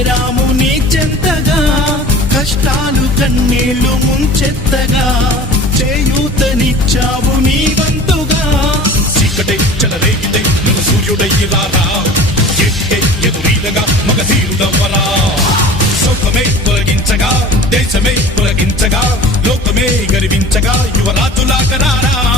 చేరాము నీ చెంతగా, కష్టాలు కన్నీళ్లు ముంచెత్తగా, చేయూతనిచ్చావు నీ వంతుగా. చీకటే చెలరేగితే నువ్వు సూర్యుడయ్యి రారా, ఎదురీదగా మగధీరుడవ్వరా. సౌఖమే తొలగించగా, దేశమే తొలగించగా, లోకమే గర్వించగా, యువరాజులాగా రారా.